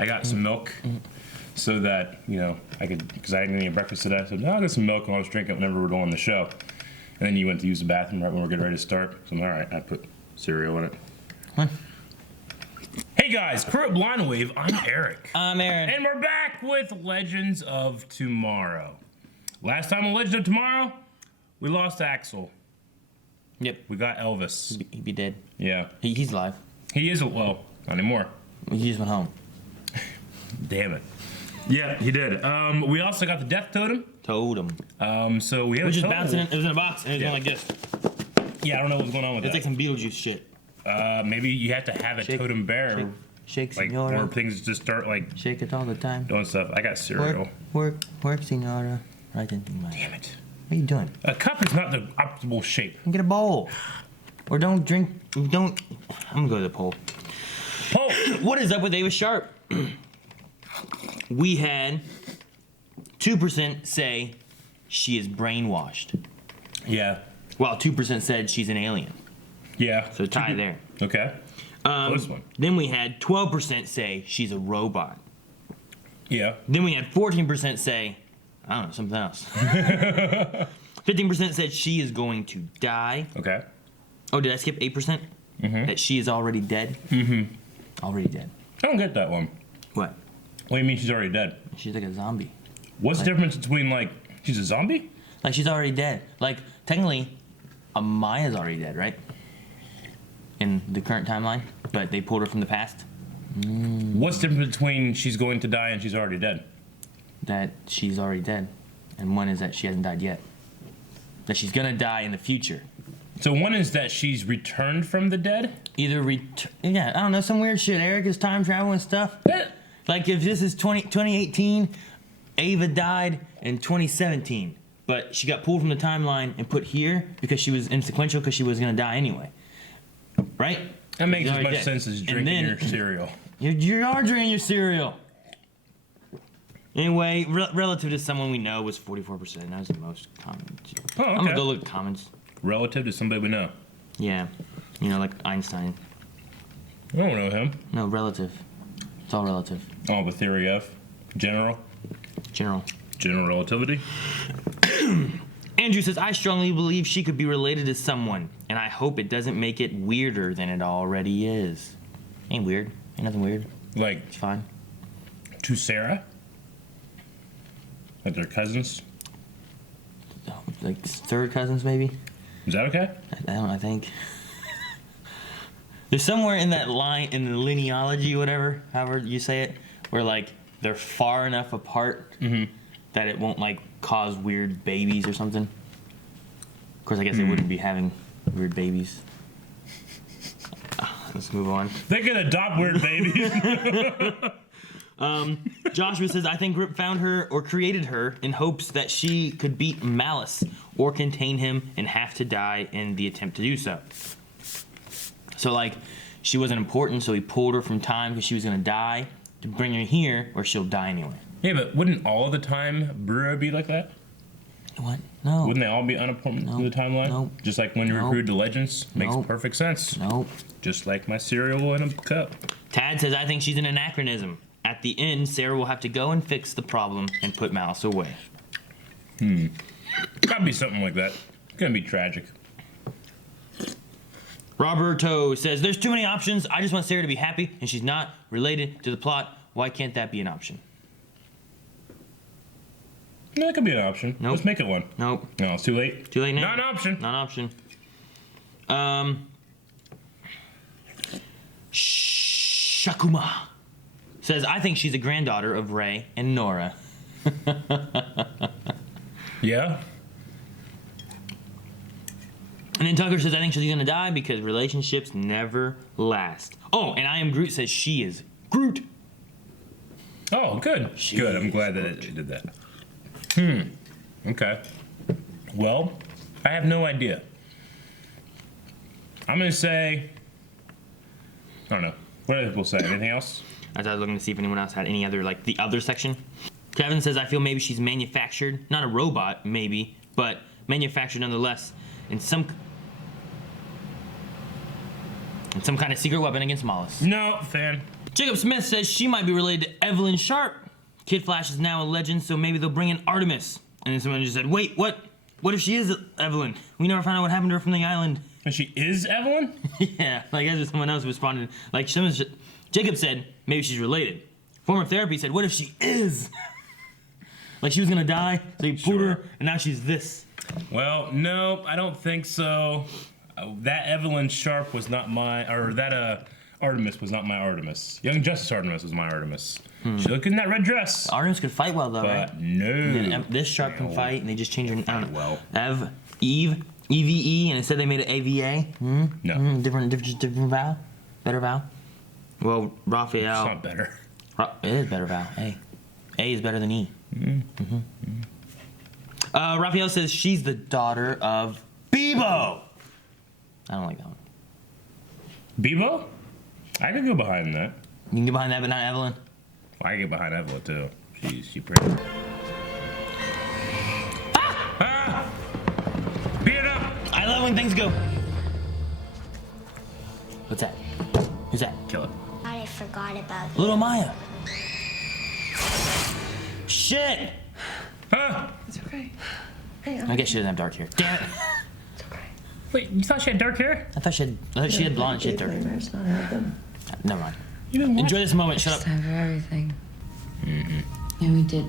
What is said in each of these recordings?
I got some milk so that, I could, because I didn't eat breakfast today. So I'll get some milk and I'll just drink it whenever we're doing the show. And then you went to use the bathroom right when we're getting ready to start. So I'm all right, I put cereal in it. Huh? Hey guys, Crew at Blind Wave, I'm Eric. I'm Aaron. And we're back with Legends of Tomorrow. Last time on Legends of Tomorrow, we lost Axel. Yep. We got Elvis. He'd be dead. Yeah. He's alive. He is, well, not anymore. He just went home. Damn it. Yeah, he did. We also got the Death Totem. So we have Which a is total. bouncing. It was in a box and it was going like this. Yeah, I don't know what's going on with It's that. like some Beetlejuice shit. Maybe you have to have a totem bear. Shake, like, senora. where things just start, like, Shake it all the time. doing stuff. I got cereal. Work, senora. Right into my... Damn it. What are you doing? A cup is not the optimal shape. Get a bowl. Or don't drink... I'm going to go to the poll. Poll! What is up with Ava Sharp? We had 2% say she is brainwashed. Yeah. While 2% said she's an alien. Yeah. So tie there. Okay. Close one. Then we had 12% say she's a robot. Yeah. Then we had 14% say, I don't know, something else. 15% said she is going to die. Okay. Oh, did I skip 8%? Mm-hmm. That she is already dead? Mm-hmm. Already dead. I don't get that one. What? What do you mean she's already dead? She's like a zombie. What's the difference between, like, she's a zombie? Like, she's already dead. Like, technically, Maya's already dead, right? In the current timeline, but they pulled her from the past. What's the difference between she's going to die and she's already dead? That she's already dead. And one is that she hasn't died yet. That she's gonna die in the future. So one is that she's returned from the dead? Either yeah, I don't know, some weird shit. Eric is time travel and stuff. Like if this is 2018, Ava died in 2017. But she got pulled from the timeline and put here because she was insequential because she was gonna die anyway. Right? That makes as much sense as drinking your cereal. You are drinking your cereal. Anyway, relative to someone we know was 44%. That was the most common. Oh, okay. I'm gonna go look at comments. Relative to somebody we know. Yeah. Like Einstein. I don't know him. No, relative. It's all relative. Oh, the theory of general relativity. Andrew says, I strongly believe she could be related to someone, and I hope it doesn't make it weirder than it already is. Ain't weird. Ain't nothing weird. Like, it's fine. To Sarah? Like they're cousins? Like third cousins, maybe? Is that okay? I think. There's somewhere in that line, in the linealogy, whatever, however you say it, where, like, they're far enough apart that it won't, like, cause weird babies or something. Of course, I guess they wouldn't be having weird babies. Let's move on. They can adopt weird babies. Joshua says, I think Grip found her or created her in hopes that she could beat Malice or contain him and have to die in the attempt to do so. So, like, she wasn't important, so he pulled her from time because she was going to die to bring her here or she'll die anyway. Yeah, but wouldn't all the time Brewer be like that? What? No. Wouldn't they all be unimportant in the timeline? Nope. Just like when you recruit the Legends? Makes perfect sense. Nope. Just like my cereal in a cup. Tad says, I think she's an anachronism. At the end, Sarah will have to go and fix the problem and put Malice away. Gotta be something like that. It's gonna be tragic. Roberto says, there's too many options. I just want Sarah to be happy, and she's not related to the plot. Why can't that be an option? No, that could be an option. Nope. Let's make it one. Nope. No, it's too late. Too late now? Not an option. Not an option. Shakuma says, I think she's a granddaughter of Ray and Nora. Yeah? And then Tucker says, I think she's gonna die because relationships never last. Oh, and I Am Groot says she is Groot. Oh, good. Good. I'm glad that it did that. Okay. Well, I have no idea. I'm gonna say, I don't know. What do people say? Anything else? As I was looking to see if anyone else had any other, like the other section. Kevin says, I feel maybe she's manufactured, not a robot, maybe, but manufactured nonetheless in some kind of secret weapon against Malice. No, fan. Jacob Smith says she might be related to Evelyn Sharp. Kid Flash is now a legend, so maybe they'll bring in Artemis. And then someone just said, wait, what? What if she is Evelyn? We never found out what happened to her from the island. And she is Evelyn? Yeah, like as if someone else responded. Like Jacob said, maybe she's related. Former therapy said, what if she is? Like she was gonna die, so he pulled her, and now she's this. Well, no, I don't think so. That Evelyn Sharp was not Artemis was not my Artemis. Young Justice Artemis was my Artemis. She looked good in that red dress. Artemis could fight well though, right? But no. And then this Sharp can fight, and they just changed her. I don't know. Well. Eve, and instead they made it AVA. No. Different vowel. Better vowel. Well, Raphael. It's not better. It is better vowel. A is better than E. Raphael says she's the daughter of Bebo. I don't like that one. Bebo? I could go behind that. You can get behind that, but not Evelyn. I can get behind Evelyn too. She's pretty. Ah! Beat it up! I love when things go. What's that? Who's that? Kill it. I forgot about you. Little Maya. Shit! Huh? It's okay. I guess she doesn't have dark hair. Damn it! It's okay. Wait, you thought she had dark hair? I thought she had blonde. She had dark hair. Flavors, not have them. Never mind. You didn't watch Enjoy this moment. Shut Just up. have everything. And we did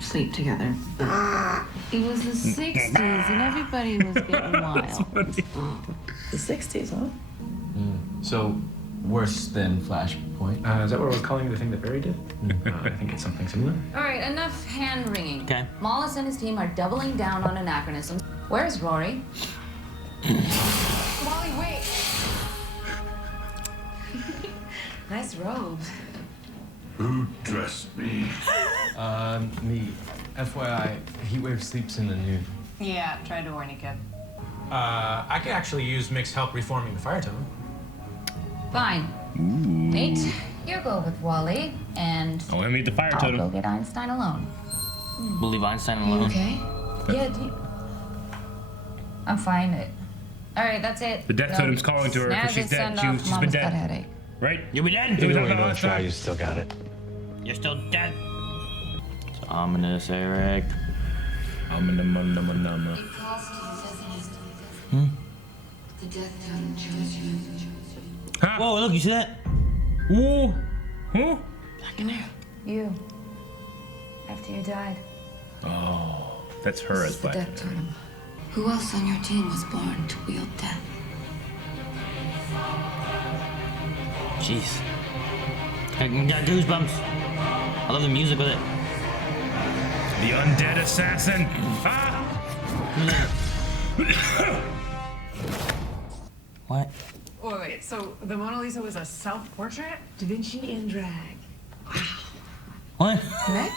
sleep together. It was the 60s and everybody was getting wild. The 60s, huh? So, worse than Flashpoint. Is that what we're calling the thing that Barry did? I think it's something similar. All right, enough hand wringing. Okay. Mollis and his team are doubling down on anachronism. Where's Rory? Wally, wait. Nice robe. Who dressed me? Me. FYI, Heatwave sleeps in the nude. Yeah, try to warn you, kid. I could actually use Mick's help reforming the fire tone. Fine. Nate, you go with Wally, and I want to meet the fire I'll go totem. get Einstein alone. We'll leave Einstein alone. Okay? Yeah, I'm fine. All right, that's it. The death totem's calling to her because she's dead. She's been dead. Headache. Right? You'll be dead. Did we talk about last time? You still got it. You're still dead. It's ominous, Eric. Nama. The death totem chose you. Huh? Whoa, look, you see that? Ooh. Huh? Back in there. You. After you died. Oh, that's her as The Black. death totem. Who else on your team was born to wield death? Jeez. I got goosebumps. I love the music with it. The undead assassin. Ah! What? Wait, so the Mona Lisa was a self-portrait? Da Vinci in drag. What? Mick?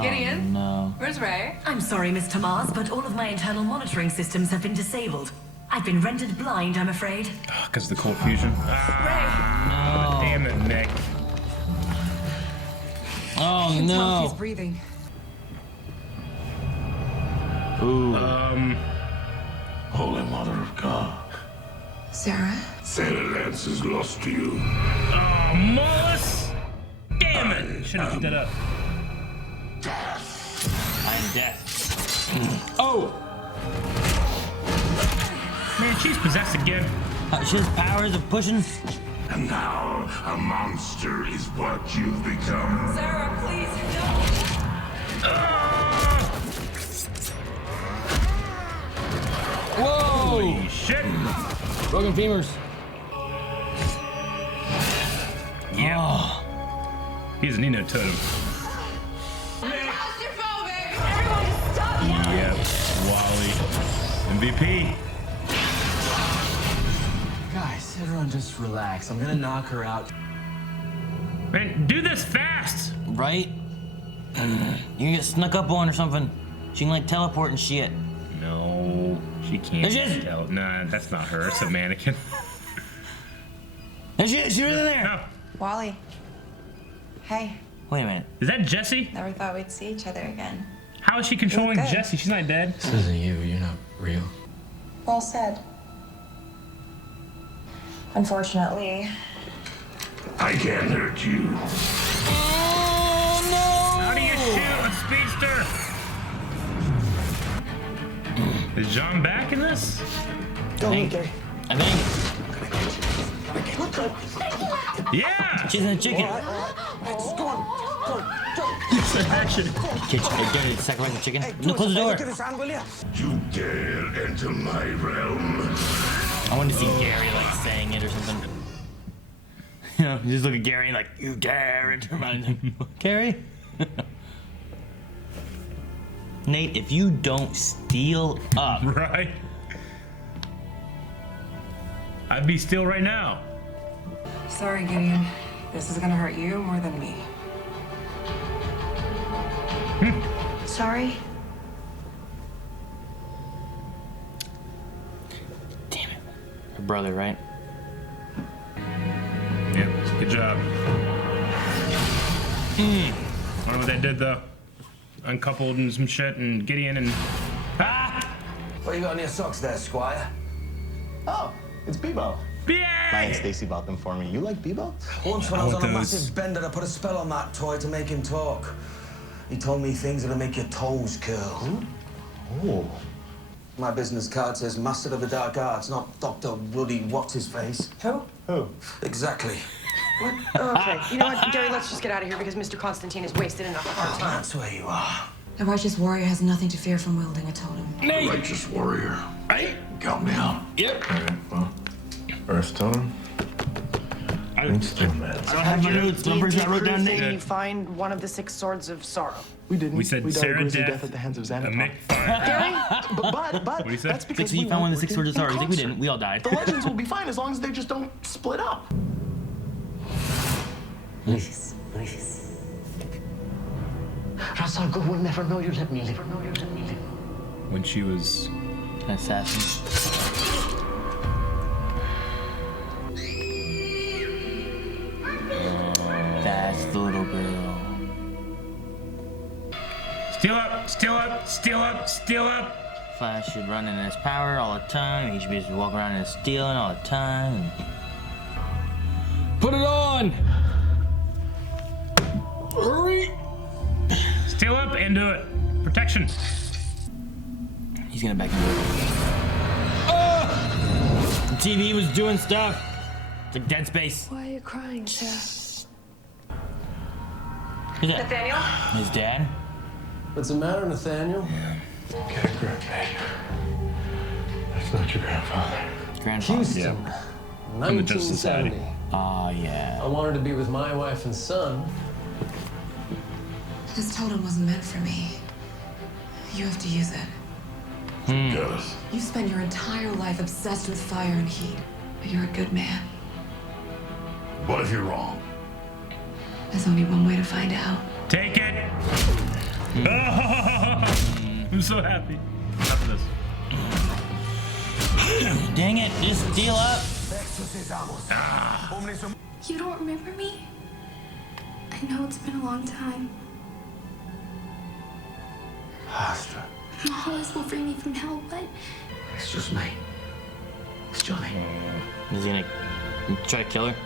Gideon? No. Where's Ray? I'm sorry, Miss Tomas, but all of my internal monitoring systems have been disabled. I've been rendered blind, I'm afraid. Because of the cold fusion. Ah, No. damn it, Nick. Oh He's no. breathing. Ooh. Holy Mother of God. Sarah? Sarah Lance is lost to you. Oh, Mollis! Damn it! Should have kept that up. I am death. Oh! Man, she's possessed again. She has powers of pushing. And now a monster is what you've become. Sarah, please, no! Whoa! Holy shit! Broken femurs. Yeah. Oh. He doesn't need no totem. Claustrophobic! Everyone just stop! Yep. Wally. MVP. Guys, everyone just relax. I'm gonna knock her out. Man, do this fast! Right? You can get snuck up on or something. She can like teleport and shit. No, she can't. There she is. Tell. Nah, that's not her. It's a mannequin. There she is. She was in there. No. Wally. Hey, Wait a minute. Is that Jesse? never thought we'd see each other again. How is she controlling Good. Jesse? She's not dead. This isn't you. You're not real. Well said. Unfortunately. I can't hurt you. Oh no! How do you shoot a speedster? Is John back in this? I think. Yeah! She's in a chicken. Action. Kitchen. Sacrifice the chicken. No, close the door. You dare enter my realm? I wanted to see Gary like saying it or something. You know, you just look at Gary and like, you dare enter my Gary? Nate, if you don't steal up. Right? I'd be still right now. Sorry, Gideon. This is gonna hurt you more than me. Sorry? Damn it. Her brother, right? Yep, good job. Wonder what they did though. Uncoupled and some shit and Gideon and... Ah! What you got in your socks there, Squire? Oh, it's Bebo. Yay! My Aunt Stacy bought them for me. You like Bebo? Once when I was on a those. massive bender, I put a spell on that toy to make him talk. He told me things that'll make your toes curl. Oh. My business card says Master of the Dark Arts, not Dr. Woody What's-His-Face. Who? Who? Exactly. What? Oh, okay. You know what, Gary, let's just get out of here because Mr. Constantine has wasted enough of our time. That's where you are. The righteous warrior has nothing to fear from wielding a totem. Nate! Righteous warrior. Right? Calm down. Yep. Okay, well, Earth Totem. I'm still mad. I don't have my notes, but I'm pretty sure I wrote down Nate. You find one of the 6 swords of sorrow. We didn't. We said died Sarah a grisly death, death at the hands of a Xanathar. Mick fire. Gary? But do you say? that's because You we found one of all the 6 swords of worked sorrow. You think we concert. didn't? We all died. The legends will be fine as long as they just don't split up. Please. Rasago will never know you let me live. When she was... An assassin. That's the little girl. Steal up! Steal up! Steal up! Steal up! Flash should run in his power all the time. He should be just walking around and stealing all the time. Put it on! Hurry! Steal up and do it. Protection. He's gonna back into it. Oh! The TV was doing stuff. It's like Dead Space. Why are you crying, Sarah? Who's that? Nathaniel? His dad? What's the matter, Nathaniel? Get a grip, mate. That's not your grandfather. Grandfather. Houston, From the Justice Society. 1970. Oh, yeah. I wanted to be with my wife and son. This totem wasn't meant for me. You have to use it. Yes. You spend your entire life obsessed with fire and heat, but you're a good man. What if you're wrong? There's only one way to find out. Take it! I'm so happy. Enough of this. Dang it, just steal up. You don't remember me? I know it's been a long time. Astra, Hollis will free me from hell, but it's just me. It's Johnny. Is he gonna try to kill her?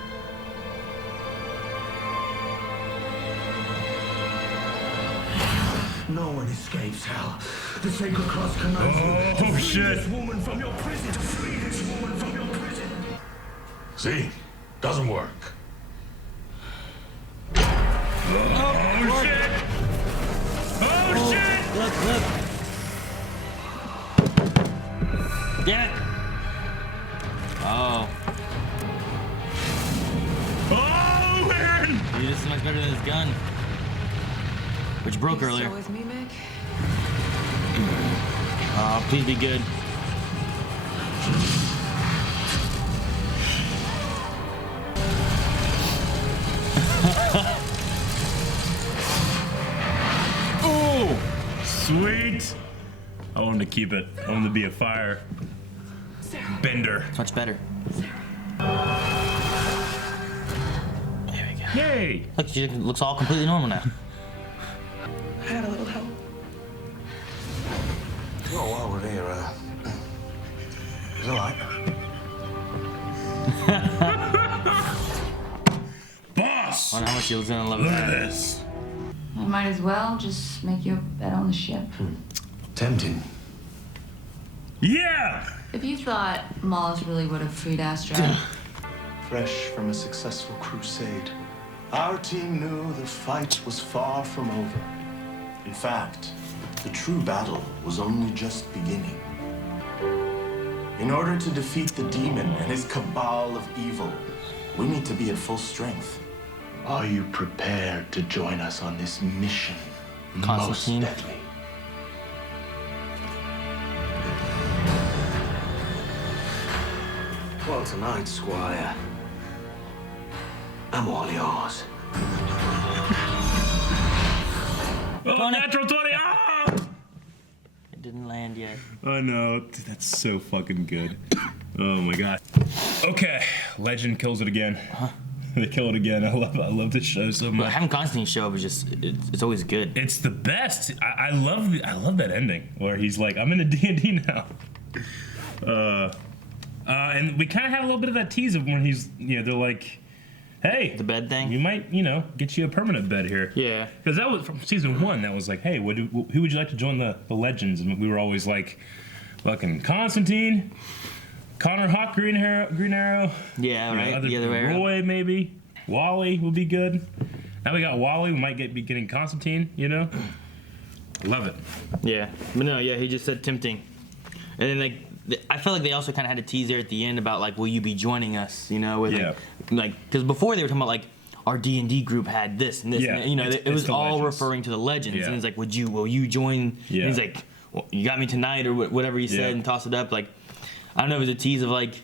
No one escapes hell. The sacred cross commands you to Oh, free shit. this woman from your prison. To free this woman from your prison. See? Doesn't work. Oh, shit! Oh, shit! Look. Damn it! Oh. Oh, man! Dude, this is much better than his gun. Which broke earlier. Still with me, Mick? Oh, please be good. Oh! Sweet! I want him to keep it. I want him to be a fire bender. It's much better. There we go. Yay! Look, she looks all completely normal now. I had a little help. Oh, while we're here, it's all right. boss. I wonder how much he was gonna love Look that. at this. I might as well just make you a bet on the ship. Tempting. Yeah. If you thought Mollis really would have freed Astra, Fresh from a successful crusade, our team knew the fight was far from over. In fact, the true battle was only just beginning. In order to defeat the demon and his cabal of evil, we need to be at full strength. Are you prepared to join us on this mission? Constantine. Most deadly. Well, tonight, Squire, I'm all yours. Oh, natural 20. Ah! It didn't land yet. I know. Dude, that's so fucking good. Oh my god. Okay, Legend kills it again. They kill it again. I love this show so But much. having Constantine show up is just it's always good. It's the best. I love that ending where he's like, I'm in a D&D now. And we kind of have a little bit of that tease of when he's, they're like, hey, The bed thing. we might, get you a permanent bed here. Yeah. Because that was from season 1. That was like, hey, who would you like to join the Legends? And we were always like, fucking Constantine, Connor Hawk, Green Arrow. Yeah, right. The other way around. Roy, maybe. Wally would be good. Now we got Wally. We might be getting Constantine. Love it. Yeah, but no, yeah, he just said tempting, and then I felt like they also kind of had a tease there at the end about like, will you be joining us? With because before they were talking about like our D&D group had this and this. Yeah, and, it was the all Legends. referring to the Legends, Yeah. and it's like, will you join? Yeah. And he's like, well, you got me tonight or whatever he said, Yeah. and toss it up. Like, I don't know if it was a tease of like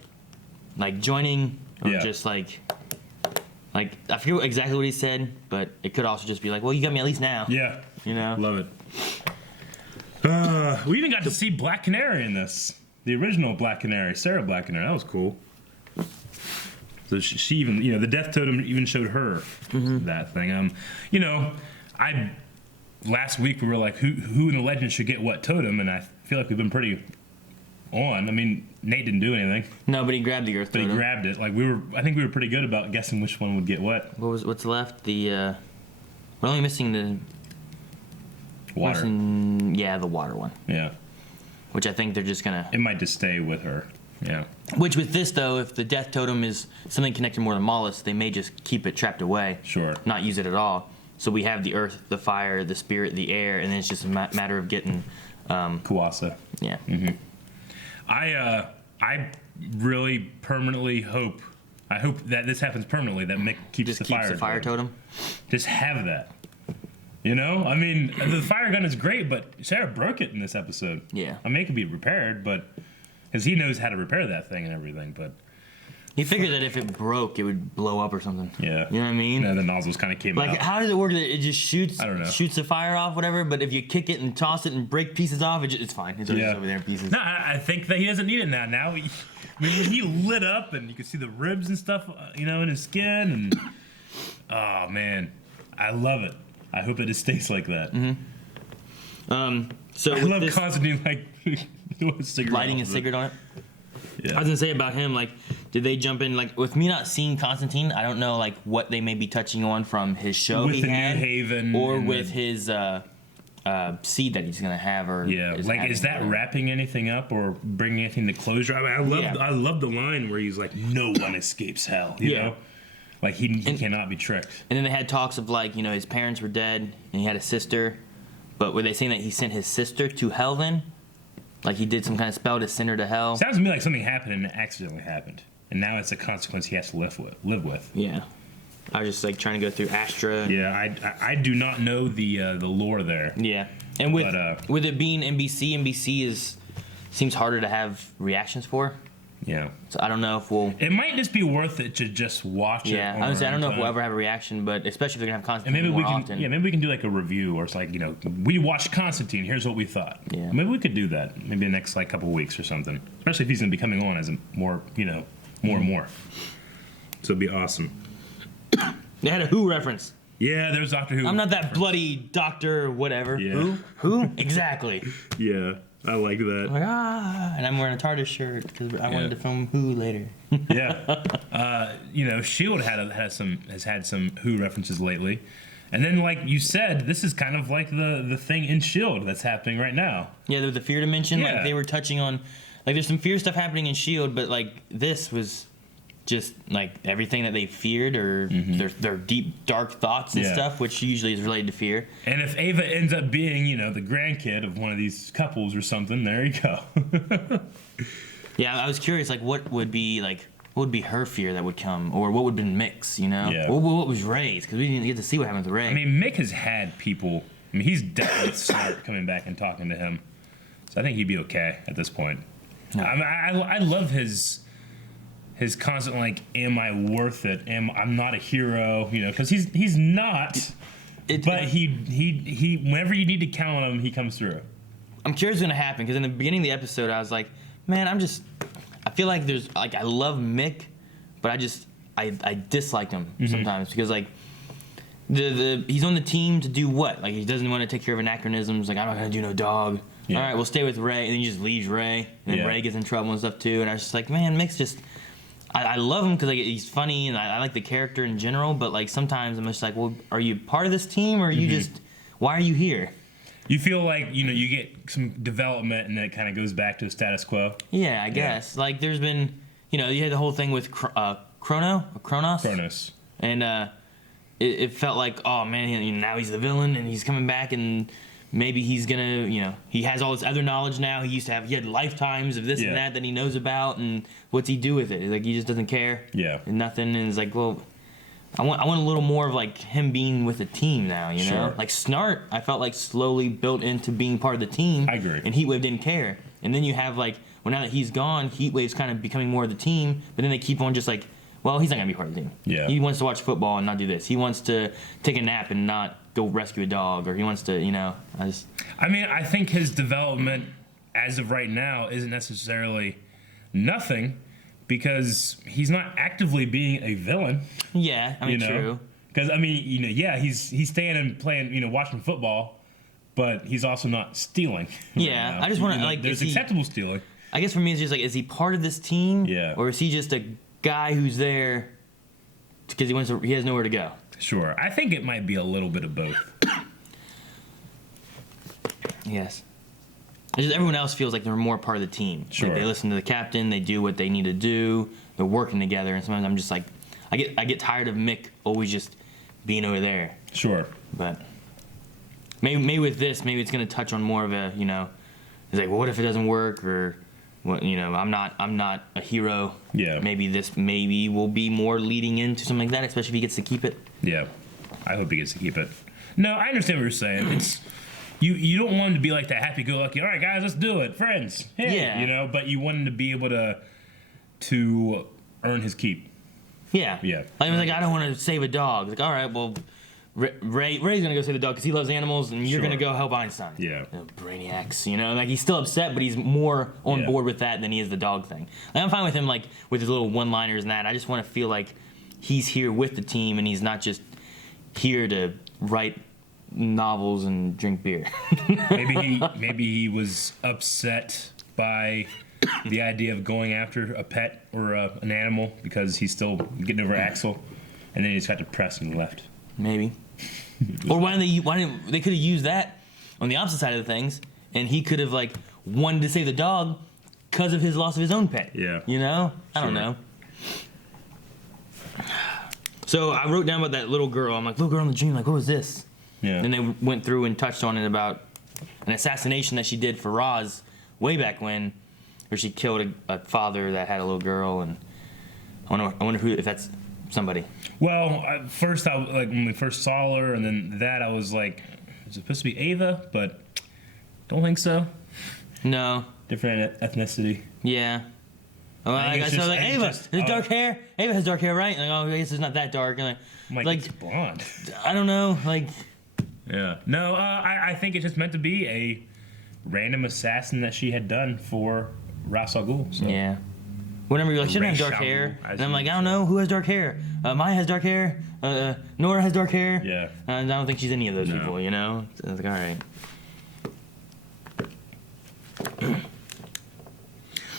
joining or Yeah. just like I forget exactly what he said, but it could also just be like, well, you got me at least now. Yeah. Love it. We even got to see Black Canary in this. The original Black Canary, Sarah Black Canary. That was cool. So she even, the Death Totem even showed her that thing. Last week we were like, who in the Legends should get what totem, and I feel like we've been pretty on. I mean, Nate didn't do anything. No, but he grabbed the Earth But Totem. he grabbed it. Like I think we were pretty good about guessing which one would get what. What's left? We're only missing the Water. the water one. Yeah. Which I think they're just gonna. It might just stay with her. Yeah. Which with this though, if the Death Totem is something connected more to Mollis, they may just keep it trapped away. Sure. Not use it at all. So we have the earth, the fire, the spirit, the air, and then it's just a matter of getting. Kuasa. Yeah. Mm-hmm. I really permanently hope. I hope that this happens permanently. That Mick keeps the fire totem. Just have that. I mean, the fire gun is great, but Sarah broke it in this episode. Yeah. I mean, it could be repaired, but because he knows how to repair that thing and everything, but He figured that if it broke, it would blow up or something. yeah, You know what I mean? And the nozzles kind of came out. Like, how does it work? That it just shoots? I don't know. Shoots the fire off, whatever. But if you kick it and toss it and break pieces off, it's fine. It's just over there in pieces. No, I think that he doesn't need it now. Now, when he lit up and you could see the ribs and stuff, in his skin, and oh man, I love it. I hope it just stays like that. So I love Constantine lighting a cigarette on it. Yeah. I was gonna say about him, like, did they jump in, like, with me not seeing Constantine, I don't know, like, what they may be touching on from his show With he the had, New Haven or and with his seed that he's gonna have, or is that wrapping anything up or bringing anything to closure? I mean, I love the line where he's like, "No one escapes hell." You know, like he cannot be tricked. And then they had talks of, like, his parents were dead and he had a sister, but were they saying that he sent his sister to hell then? Like he did some kind of spell to send her to hell? Sounds to me like something happened and it accidentally happened, and now it's a consequence he has to live with. Yeah. I was just like trying to go through Astra. Yeah, I do not know the lore there. Yeah, and with it being NBC seems harder to have reactions for. Yeah. So I don't know if we'll. It might just be worth it to just watch it. Yeah, I don't know if we'll ever have a reaction, but especially if they're gonna have Constantine and maybe more often. maybe we can do like a review, or it's like, we watched Constantine. Here's what we thought. Yeah. Maybe we could do that. Maybe the next like couple weeks or something. Especially if he's gonna be coming on as more and more. So it'd be awesome. They had a Who reference. Yeah, there's Doctor Who. I'm not that bloody doctor, whatever. Yeah. Who? Exactly. Yeah. I like that. I'm like, and I'm wearing a TARDIS shirt because I wanted to film Who later. Yeah. Shield has had some Who references lately. And then, like you said, this is kind of like the thing in Shield that's happening right now. Yeah, the fear dimension. Yeah. Like they were touching on, like there's some fear stuff happening in Shield, but like this was just like everything that they feared or their deep dark thoughts and stuff, which usually is related to fear. And if Ava ends up being, the grandkid of one of these couples or something, there you go. Yeah, I was curious, like what would be her fear that would come, or what would have been Mick's, Yeah. What was Ray's? Because we didn't get to see what happened with Ray. I mean, Mick has had people. I mean, he's definitely smart coming back and talking to him, so I think he'd be okay at this point. No. I love his constant like, am I worth it? I'm not a hero, because he's not. But he whenever you need to count on him, he comes through. I'm curious what's gonna happen because in the beginning of the episode, I was like, man, I feel like there's like I love Mick, but I dislike him sometimes because like he's on the team to do what? Like he doesn't want to take care of anachronisms. Like I'm not gonna do no dog. Yeah. All right, we'll stay with Ray, and then he just leaves Ray, and then Ray gets in trouble and stuff too. And I was just like, man, Mick's just. I love him because like, he's funny and I like the character in general, but like sometimes I'm just like, well, are you part of this team or are you just? Why are you here? You feel like you get some development and then it kind of goes back to the status quo. Yeah, I guess. Like there's been, you had the whole thing with Kronos, and it felt like, oh man, now he's the villain and he's coming back and maybe he's gonna, he has all this other knowledge now. He had lifetimes of this and that he knows about, and what's he do with it? Like he just doesn't care. Yeah, and nothing. And it's like, well. I want a little more of like him being with the team now, know? Like Snart, I felt like slowly built into being part of the team. I agree. And Heatwave didn't care. And then you have like, well, now that he's gone, Heatwave's kind of becoming more of the team, but then they keep on just like, well, he's not going to be part of the team. Yeah. He wants to watch football and not do this. He wants to take a nap and not go rescue a dog, or he wants to, I think his development as of right now isn't necessarily nothing. Because he's not actively being a villain. Yeah, true. Because he's staying and playing, watching football, but he's also not stealing. Yeah, I just want to there's acceptable stealing. I guess for me, it's just like, is he part of this team? Yeah. Or is he just a guy who's there because he has nowhere to go? Sure, I think it might be a little bit of both. Yes. Just everyone else feels like they're more part of the team. Sure. Like they listen to the captain, they do what they need to do, they're working together, and sometimes I'm just like, I get tired of Mick always just being over there. Sure. But maybe with this, maybe it's gonna touch on more of a, it's like, well, what if it doesn't work, or what, I'm not a hero. Yeah. Maybe will be more leading into something like that, especially if he gets to keep it. Yeah. I hope he gets to keep it. No, I understand what you're saying. It's You don't want him to be like that happy-go-lucky, all right, guys, let's do it, friends. Hey, yeah. But you want him to be able to earn his keep. Yeah. Yeah. I was like, I don't want to save a dog. Like, all right, well, Ray's going to go save the dog because he loves animals, and you're going to go help Einstein. Yeah. Brainiacs, Like, he's still upset, but he's more on board with that than he is the dog thing. Like, I'm fine with him, like, with his little one-liners and that. I just want to feel like he's here with the team, and he's not just here to write novels and drink beer. maybe he was upset by the idea of going after a pet or an animal because he's still getting over Axel, and then he just got depressed and left. Maybe. Or why didn't they could have used that on the opposite side of things, and he could have like wanted to save the dog because of his loss of his own pet. Yeah. I don't know. So I wrote down about that little girl. I'm like, little girl in the dream. Like, what was this? Yeah. And they went through and touched on it about an assassination that she did for Roz way back when, where she killed a father that had a little girl, and I wonder if that's somebody. Well, first when we first saw her, and then I was like, is it supposed to be Ava? But don't think so. No. Different ethnicity. Yeah. Well, I was like, Ava, has dark hair. Ava has dark hair, right? Like, oh, I guess it's not that dark. And like it's blonde. I don't know, like. Yeah. No, I think it's just meant to be a random assassin that she had done for Ra's al Ghul. So. Yeah. Whenever you're like, she doesn't have dark hair. And I'm like, I don't know, who has dark hair? Maya has dark hair. Nora has dark hair. Yeah. I don't think she's any of those people, So I was like, all right.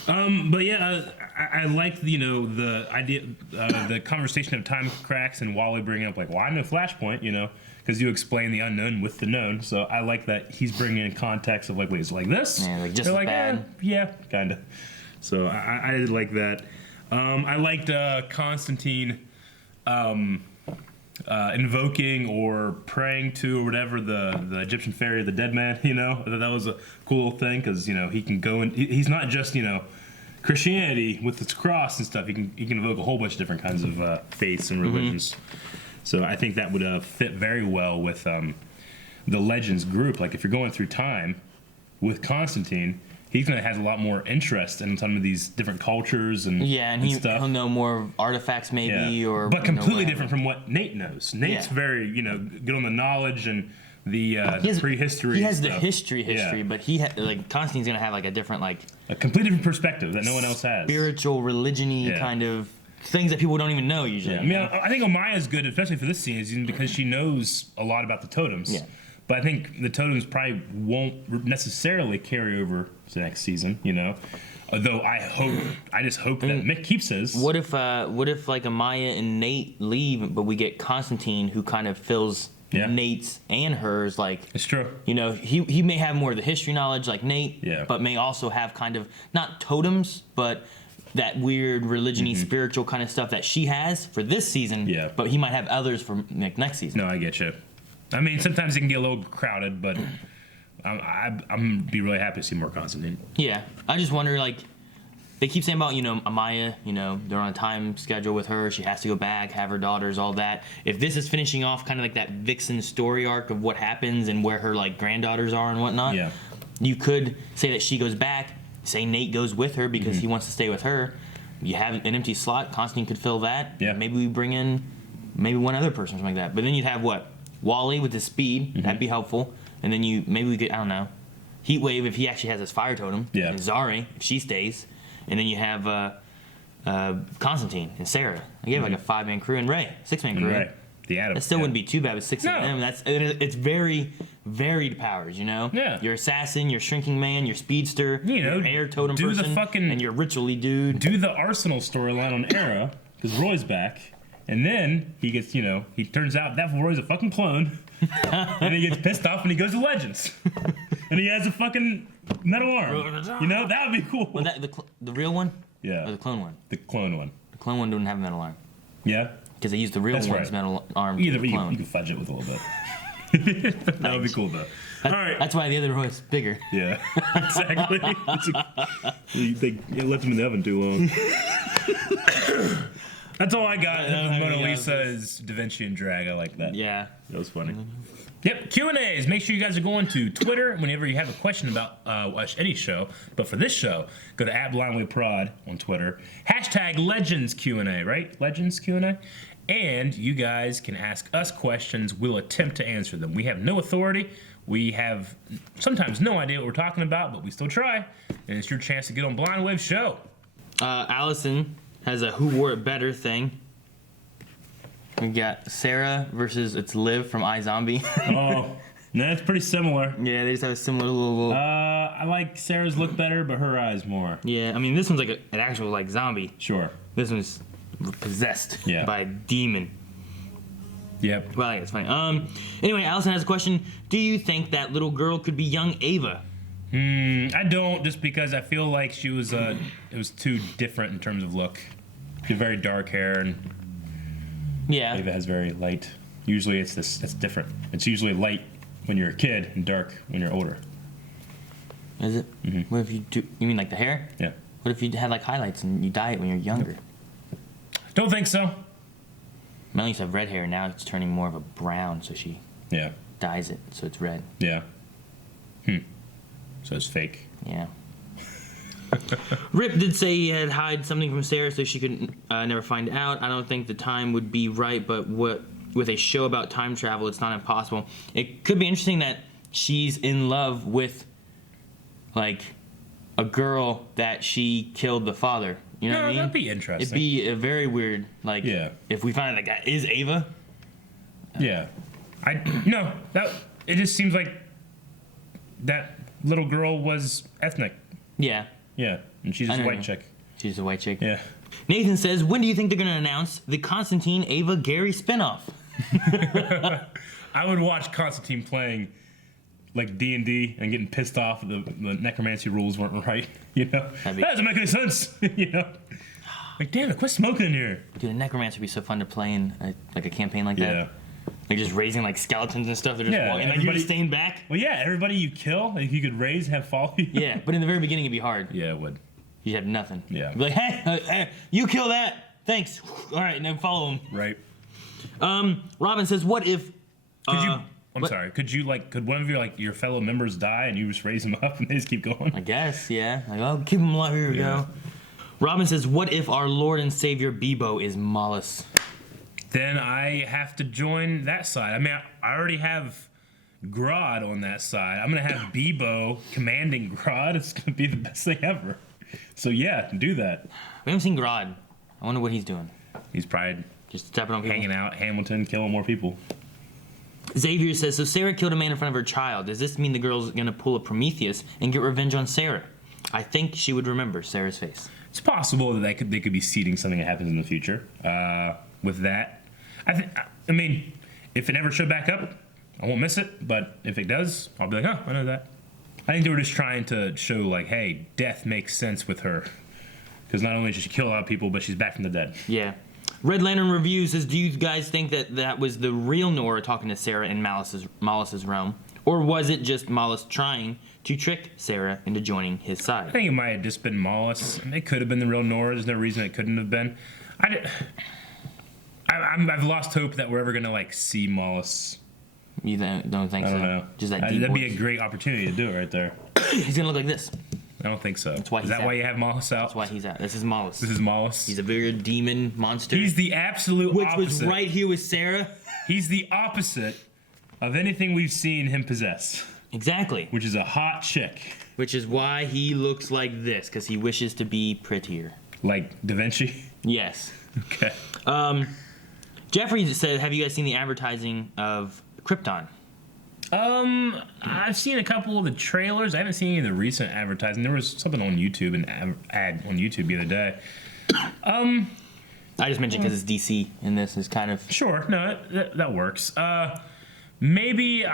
But yeah, I like the idea, the conversation of time cracks and Wally bringing up like, well, I know Flashpoint, because you explain the unknown with the known. So I like that he's bringing in context of like, wait, it's like this? Yeah, like just They're as like, bad. yeah, kind of. So I like that. I liked Constantine invoking or praying to or whatever the Egyptian fairy, the dead man. That was a cool thing because he can go and he's not just Christianity with its cross and stuff. He can invoke a whole bunch of different kinds of faiths and religions. So I think that would fit very well with the Legends group. Like if you're going through time with Constantine, he's gonna have a lot more interest in some of these different cultures and stuff. He'll know more artifacts maybe, but completely different from what Nate knows. Nate's very good on the knowledge and the prehistory. He has stuff. the history, but Constantine's gonna have like a different a completely different perspective that no one else has. Spiritual, religion-y kind of things that people don't even know usually. Yeah. I mean, I think Amaya's good, especially for this season, because she knows a lot about the totems. Yeah. But I think the totems probably won't necessarily carry over to the next season, Though I just hope that Mick keeps his. What if like Amaya and Nate leave, but we get Constantine who kind of fills Nate's and hers, like it's true. He may have more of the history knowledge like Nate, but may also have kind of not totems, but that weird religion-y spiritual kind of stuff that she has for this season. Yeah. But he might have others for next season. No, I get you. I mean, sometimes it can get a little crowded, but I'm be really happy to see more Constantine. Yeah, I just wonder, like, they keep saying about, Amaya, they're on a time schedule with her. She has to go back, have her daughters, all that. If this is finishing off kind of like that Vixen story arc of what happens and where her, like, granddaughters are and whatnot, you could say that she goes back, say Nate goes with her because he wants to stay with her. You have an empty slot. Constantine could fill that. Yeah. Maybe we bring in one other person or something like that. But then you'd have what? Wally with his speed. That'd be helpful. And then maybe we get, I don't know, Heatwave if he actually has his fire totem. Yeah. And Zari if she stays. And then you have Constantine and Sarah. I gave like a 5-man crew and Ray, 6-man crew. Right. The Adam. That still wouldn't be too bad with 6 of them. It's very varied powers, Yeah. Your assassin, your shrinking man, your speedster, your air totem person, and your ritually dude. Do the Arsenal storyline on Era because Roy's back. And then he gets, he turns out that Roy's a fucking clone. And he gets pissed off and he goes to Legends. And he has a fucking metal arm. That would be cool. Well, the real one? Yeah. Or the clone one? The clone one. The clone one didn't have a metal arm. Yeah? Because they used the real one's metal arm. Either way, you can fudge it with a little bit. That would be cool, though. All right. That's why the other Roy's bigger. Yeah, exactly. They left him in the oven too long. That's all I got. Mona Lisa is Da Vinci and Drag. I like that. Yeah. That was funny. Yep, Q&As. Make sure you guys are going to Twitter whenever you have a question about any show. But for this show, go to @BlindWayProd on Twitter. #Legends Q&A, right? Legends Q&A. And you guys can ask us questions. We'll attempt to answer them. We have no authority. We have sometimes no idea what we're talking about, but we still try. And it's your chance to get on Blind Wave's show. Allison has a Who Wore It Better thing. We got Sarah versus it's Liv from iZombie. Oh, no, that's pretty similar. Yeah, they just have a similar little. I like Sarah's look better, but her eyes more. Yeah, I mean this one's like an actual like zombie. Sure. This one's possessed by a demon. Yep. Well, I think it's funny. Anyway, Allison has a question. Do you think that little girl could be young Ava? I don't, just because I feel like she was it was too different in terms of look. She had very dark hair, and Ava has very light. Usually it's different. It's usually light when you're a kid and dark when you're older. Is it? Mm-hmm. What if you do? You mean like the hair? Yeah. What if you had like highlights and you dye it when you're younger? Don't think so. Melanie used to have red hair, now it's turning more of a brown, so she dyes it so it's red. Yeah. So it's fake. Yeah. Rip did say he had hide something from Sarah so she could never find out. I don't think the time would be right, but with a show about time travel, it's not impossible. It could be interesting that she's in love with, like, a girl that she killed the father. You know what I mean? That'd be interesting. It'd be a very weird, like, if we find out that guy is Ava. Yeah. It just seems like that little girl was ethnic. Yeah. Yeah, and she's just a white chick. She's a white chick. Yeah. Nathan says, when do you think they're going to announce the Constantine Ava Gary spinoff? I would watch Constantine playing like D&D and getting pissed off that the necromancy rules weren't right. You know, that doesn't make any sense. You know, like damn it, quit smoking in here. Dude, a necromancer would be so fun to play in like a campaign like that. Yeah. Like just raising like skeletons and stuff. They're just walking. Like you're just staying back. Well, yeah, everybody you kill, like, you could raise, have follow you. Yeah, but in the very beginning it'd be hard. Yeah, it would. You'd have nothing. Yeah. You'd be like, hey, you kill that. Thanks. All right, and then follow him. Right. Robin says, what if? Could you? I'm sorry. Could you could one of your fellow members die and you just raise them up and they just keep going? I guess. Yeah. Like, oh, keep them alive. Here we go. Robin says, what if our Lord and Savior Bebo is Mollis? Then I have to join that side. I mean, I already have Grodd on that side. I'm gonna have Bebo commanding Grodd. It's gonna be the best thing ever. So yeah, do that. We haven't seen Grodd. I wonder what he's doing. He's probably just stepping on people. Hanging out, Hamilton, killing more people. Xavier says, so Sarah killed a man in front of her child. Does this mean the girl's gonna pull a Prometheus and get revenge on Sarah? I think she would remember Sarah's face. It's possible that they could be seeding something that happens in the future. With that, I mean, if it ever showed back up, I won't miss it. But if it does, I'll be like, oh, I know that. I think they were just trying to show like, hey, death makes sense with her, because not only did she kill a lot of people, but she's back from the dead. Yeah. Red Lantern Review says, do you guys think that was the real Nora talking to Sarah in Mollis's realm? Or was it just Mollis trying to trick Sarah into joining his side? I think it might have just been Mollis. It could have been the real Nora. There's no reason it couldn't have been. I've lost hope that we're ever going to see Mollis. You don't think so? I don't know. Just that that'd be a great opportunity to do it right there. He's going to look like this. I don't think so. That's why Is that why you have Mollis out? That's why he's out. This is Mollis. This is Mollis. He's a bigger demon monster. He's the absolute opposite. Which was right here with Sarah. He's the opposite of anything we've seen him possess. Exactly. Which is a hot chick. Which is why he looks like this, because he wishes to be prettier. Like Da Vinci? Yes. Okay. Jeffrey said, have you guys seen the advertising of Krypton? I've seen a couple of the trailers. I haven't seen any of the recent advertising. There was something on YouTube, an ad on YouTube the other day. I just mentioned because it's DC, and this is kind of... Sure, no, that works. Maybe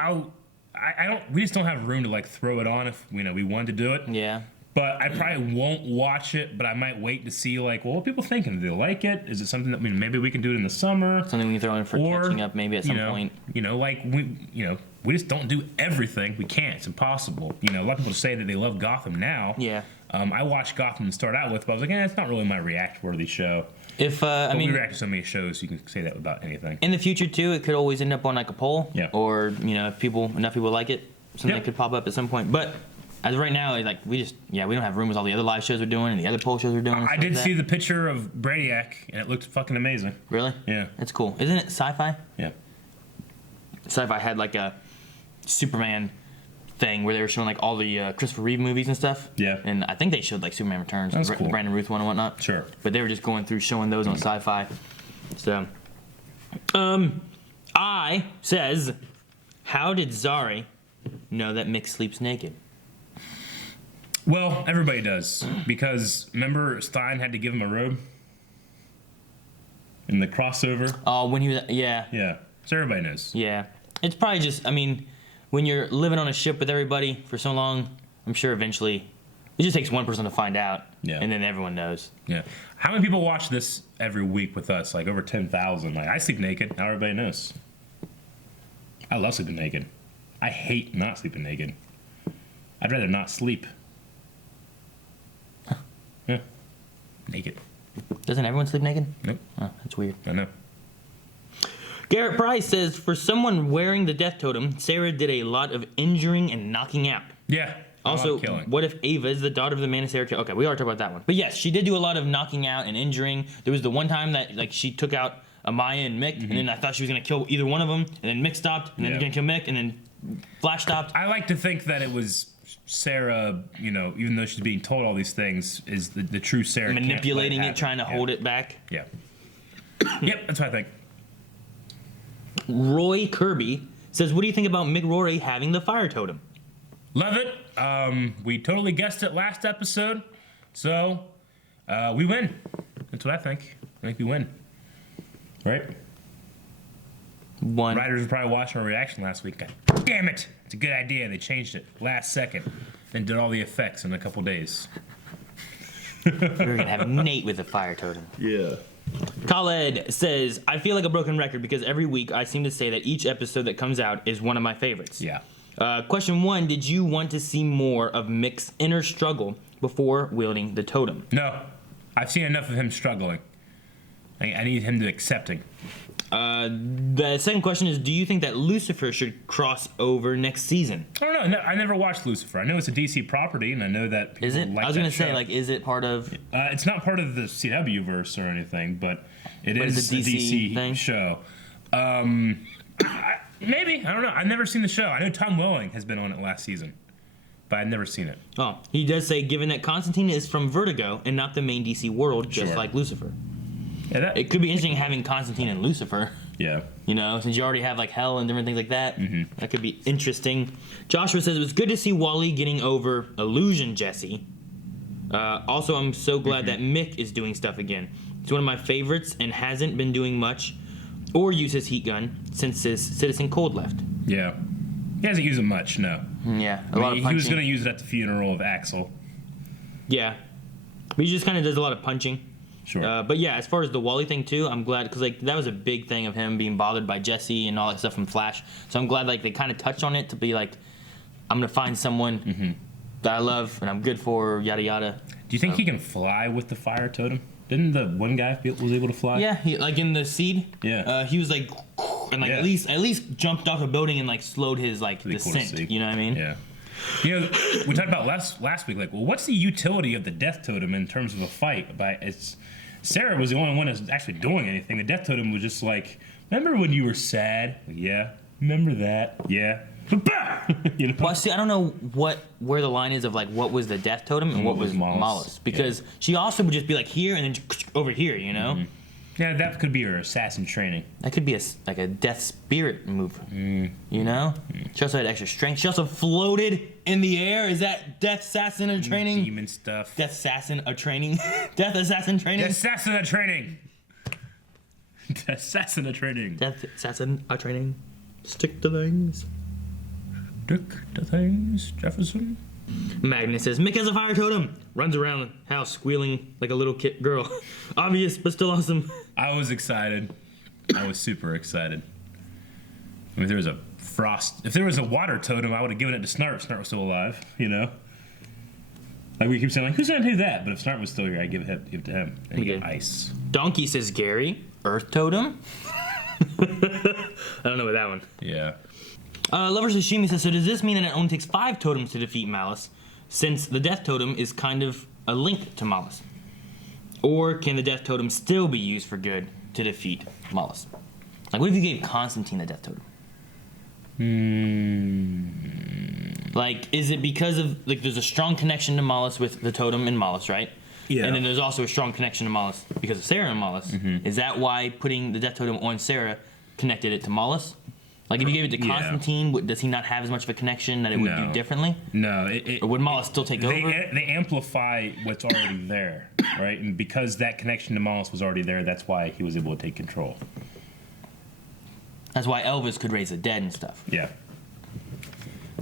we just don't have room to throw it on if we wanted to do it. Yeah. But I probably won't watch it, but I might wait to see what are people thinking? Do they like it? Is it something that maybe we can do it in the summer? Something we can throw in for catching up maybe at some point. We just don't do everything. We can't. It's impossible. A lot of people say that they love Gotham now. Yeah. I watched Gotham to start out with, but I was like, it's not really my react-worthy show. We react to so many shows, you can say that about anything. In the future too, it could always end up on a poll. Yeah. Or if enough people like it, something could pop up at some point. But as of right now, we don't have room with all the other live shows we're doing and the other poll shows we're doing. I did see the picture of Brainiac, and it looked fucking amazing. Really? Yeah. That's cool. Isn't it sci-fi? Yeah. Sci-fi had a Superman thing where they were showing all the Christopher Reeve movies and stuff. Yeah. And I think they showed Superman Returns, That's cool. the Brandon Ruth one and whatnot. Sure. But they were just going through showing those on Sci-Fi. So, I says, how did Zari know that Mick sleeps naked? Well, everybody does, because remember Stein had to give him a robe in the crossover. Oh, when he was Yeah. So everybody knows. Yeah. It's probably just when you're living on a ship with everybody for so long, I'm sure eventually it just takes one person to find out. Yeah. And then everyone knows. Yeah. How many people watch this every week with us? Over 10,000. I sleep naked. Now everybody knows. I love sleeping naked. I hate not sleeping naked. I'd rather not sleep. Yeah. Naked. Doesn't everyone sleep naked? Nope. Oh, that's weird. I know. Garrett Price says, for someone wearing the death totem, Sarah did a lot of injuring and knocking out. Yeah. Also, what if Ava is the daughter of the man Sarah killed? Okay, we already talked about that one. But yes, she did do a lot of knocking out and injuring. There was the one time that she took out Amaya and Mick, and then I thought she was going to kill either one of them, and then Mick stopped, and then going to kill Mick, and then Flash stopped. I like to think that it was Sarah, even though she's being told all these things, is the true Sarah. Manipulating it, trying to hold it back. Yeah. Yep, that's what I think. Roy Kirby says, what do you think about Mick Rory having the fire totem? Love it. We totally guessed it last episode, so we win. That's what I think. I think we win. Right? One. Writers were probably watching our reaction last week. God damn it! It's a good idea. They changed it last second, then did all the effects in a couple days. We're gonna have Nate with the fire totem. Yeah. Khaled says, I feel like a broken record because every week I seem to say that each episode that comes out is one of my favorites. Yeah. Question 1, did you want to see more of Mick's inner struggle before wielding the totem? No. I've seen enough of him struggling. I need him to accepting. The second question is, do you think that Lucifer should cross over next season? I don't know. No, I never watched Lucifer. I know it's a DC property, and I know that people Is it? like I was that going to say, show. like, is it part of... It's not part of the CW verse or anything, but it's a DC thing? show. Maybe. I don't know. I've never seen the show. I know Tom Welling has been on it last season, but I've never seen it. Oh, he does say, given that Constantine is from Vertigo and not the main DC world, just Sure. like Lucifer. Yeah, It could be interesting having Constantine and Lucifer. Yeah. You know, since you already have like hell and different things like that, that could be interesting. Joshua says it was good to see Wally getting over Illusion Jesse. Also, I'm so glad that Mick is doing stuff again. He's one of my favorites and hasn't been doing much or use his heat gun since his Citizen Cold left. Yeah. He hasn't used it much, no. Yeah, I lot of mean, he punching. was going to use it at the funeral of Axel. Yeah, but he just kind of does a lot of punching. Sure. But yeah, as far as the Wally thing too, I'm glad because like that was a big thing of him being bothered by Jesse and all that stuff from Flash. So I'm glad like they kind of touched on it to be like, I'm gonna find someone that I love and I'm good for, yada yada. Do you think he can fly with the fire totem? Didn't the one guy was able to fly? Yeah, like in the Seed. Yeah. He was like, and like Yeah. at least jumped off a building and like slowed his like Pretty cool to descent. see. You know what I mean? Yeah. You know, we talked about last week. Like, well, what's the utility of the death totem in terms of a fight? Sarah was the only one that's actually doing anything. The death totem was just like, remember when you were sad? Like, yeah. Remember that? Yeah. You know? Well, see, I don't know where the line is of like what was the death totem and what was Malice, because she also would just be like here and then over here, you know. Yeah, that could be her assassin training. That could be like a death spirit move, you know. She also had extra strength. She also floated in the air. Is that death assassin training? Demon stuff. Death assassin training. Death assassin training. Death assassin training. Death assassin training. Death assassin training. Stick to things. Stick to things, Jefferson. Magnus says, Mick has a fire totem. Runs around the house squealing like a little girl. Obvious, but still awesome. I was excited. I was super excited. I mean, if there was a water totem, I would have given it to Snart if Snart was still alive, you know? Like we keep saying, like, who's gonna do that? But if Snart was still here, I'd give it to him. And he'd get ice. Donkey says, Gary, Earth totem? I don't know about that one. Yeah. Lover Sashimi says, so does this mean that it only takes 5 totems to defeat Malice, since the death totem is kind of a link to Malice? Or can the death totem still be used for good to defeat Malice? Like, what if you gave Constantine the death totem? Like, is it because of, like, there's a strong connection to Malice with the totem and Malice, right? Yeah. And then there's also a strong connection to Malice because of Sarah and Malice. Is that why putting the death totem on Sarah connected it to Malice? Like, if you gave it to Constantine, does he not have as much of a connection that it would do differently? No. Or would Malice still take over? They amplify what's already there, right? And because that connection to Malice was already there, that's why he was able to take control. That's why Elvis could raise the dead and stuff. Yeah.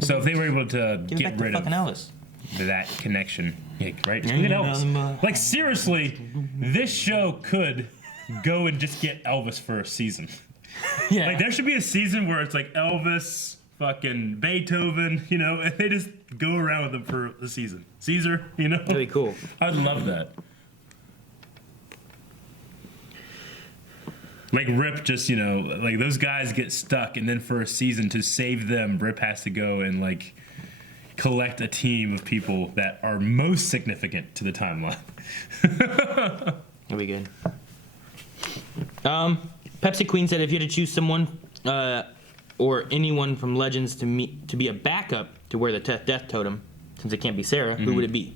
So if they were able to Give it back get to rid of fucking Elvis. that connection, right? Yeah, Look at you Elvis. know, Like, seriously, this show could go and just get Elvis for a season. Yeah. Like, there should be a season where it's like Elvis, fucking Beethoven, you know, and they just go around with them for a season. Caesar, you know? That'd be cool. I'd love that. Like, Rip just, you know, like, those guys get stuck, and then for a season to save them, Rip has to go and, like, collect a team of people that are most significant to the timeline. That'd be good. Pepsi Queen said if you had to choose someone or anyone from Legends to be a backup to wear the death totem, since it can't be Sarah, who would it be?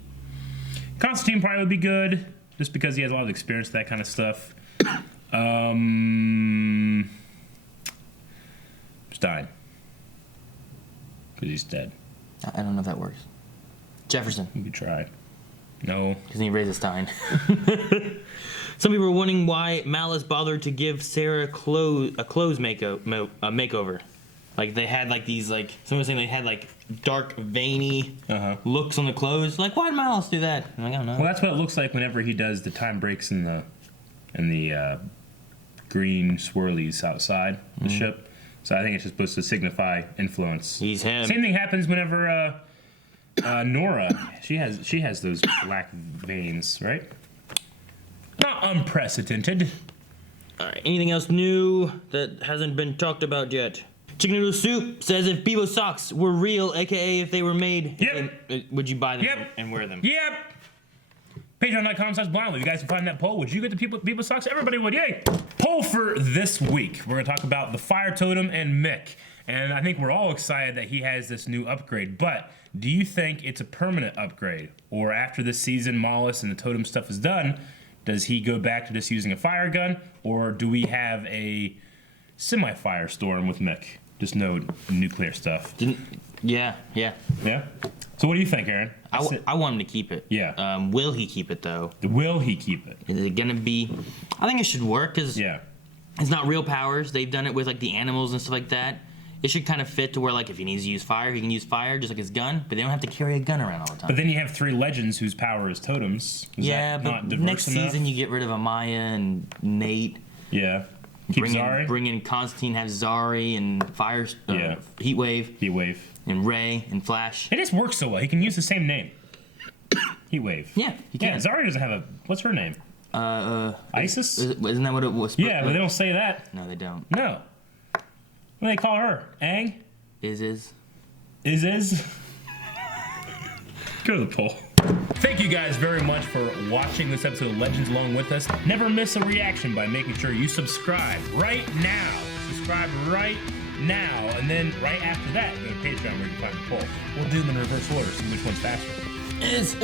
Constantine probably would be good, just because he has a lot of experience with that kind of stuff. Stein. Because he's dead. I don't know if that works. Jefferson. You could try. No. Because he raised a Stein. Some people were wondering why Malice bothered to give Sarah a clothes makeover. Like they had like these like someone was saying they had like dark veiny looks on the clothes. Like why did Malice do that? I'm like, I don't know. Well, that's what it looks like whenever he does the time breaks in the green swirlies outside the ship. So I think it's just supposed to signify influence. He's him. Same thing happens whenever Nora she has those black veins, right? Not unprecedented. All right. Anything else new that hasn't been talked about yet? Chicken Noodle Soup says if Bebo socks were real, aka if they were made, would you buy them and wear them? Yep. Patreon.com/blindly. You guys can find that poll. Would you get the Bebo socks? Everybody would. Yay! Poll for this week. We're gonna talk about the Fire Totem and Mick. And I think we're all excited that he has this new upgrade. But do you think it's a permanent upgrade? Or after this season, Mollis and the totem stuff is done, does he go back to just using a fire gun? Or do we have a semi-firestorm with Mick? Just no nuclear stuff. Yeah. So what do you think, Aaron? I want him to keep it. Yeah. Will he keep it though? Will he keep it? Is it gonna be? I think it should work because it's not real powers. They've done it with like the animals and stuff like that. It should kind of fit to where like if he needs to use fire, he can use fire just like his gun, but they don't have to carry a gun around all the time. But then you have 3 legends whose power is totems. Is that but not diverse next enough? season you get rid of Amaya and Nate. Yeah. Keep Zari. Bring in Constantine, have Zari and Fire, Heatwave, and Ray and Flash. It just works so well. He can use the same name. Heatwave. Yeah, he can. Yeah, Zari doesn't have a. What's her name? Isis? Isn't that what it was? Yeah, but they don't say that. No, they don't. No. What do they call her? Aang? Is. Go to the poll. Thank you guys very much for watching this episode of Legends along with us. Never miss a reaction by making sure you subscribe right now. Subscribe right now, and then right after that, go to Patreon where you can find the poll. We'll do them in reverse order, see which one's faster. Is.